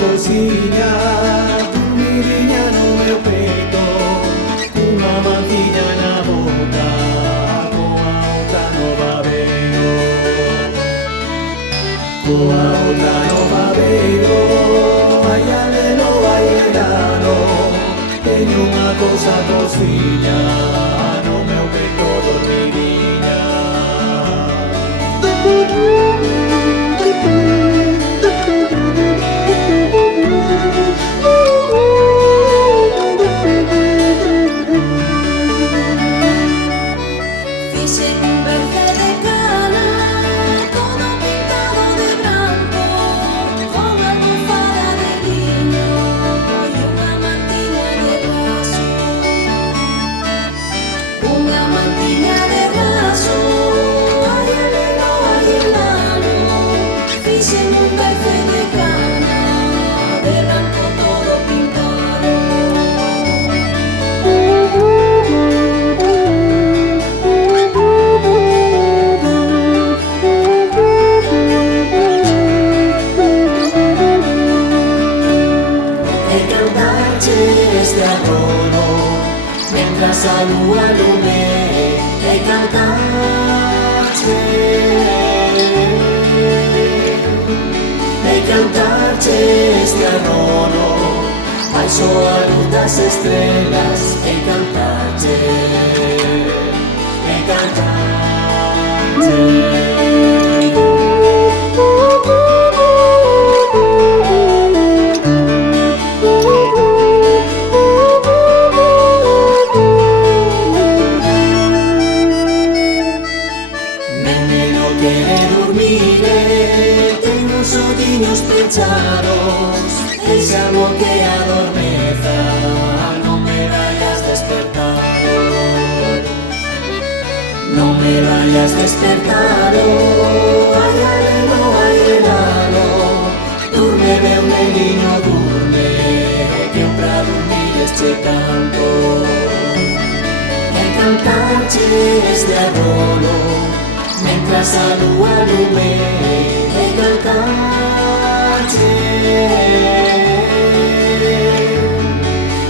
Cozinha, dormirinha no meu peito, uma mantinha na boca, com a outra no babeiro, com a outra no babeiro, ai aleno, ai elano, tenho uma coisa cozinha, no meu peito dormirinha. Este adorno, mientras a lua lume e cantarche este adorno, baixo a luz das estrelas e cantarche. Quiere dormir, tengo os olliños pechados, deixalo que adormeza, non me vayas despertado, non me vayas despertado, ai aleno, ai elano, durme meu neniño, durme, que eu pra dormir este canto, e cantarche este adorno, mientras a lua lume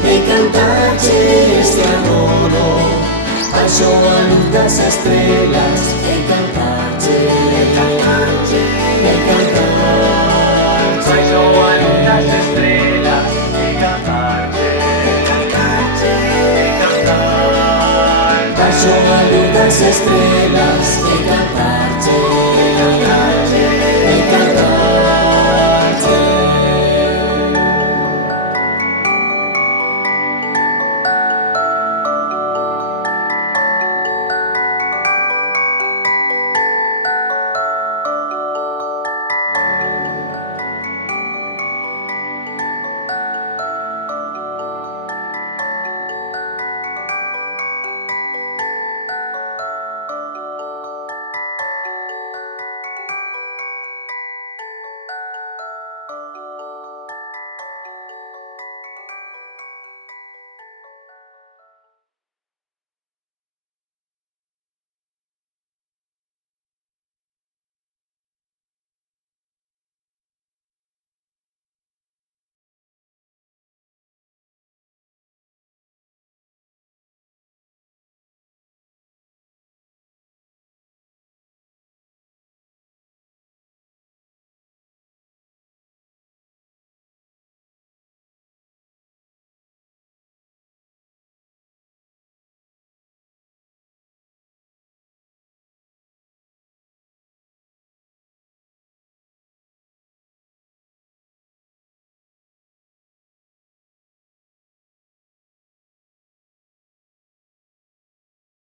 e cantarche este adorno, baixo a luz das estrelas e cantarche, baixo a luz das estrelas e cantarche, baixo a luz das estrelas.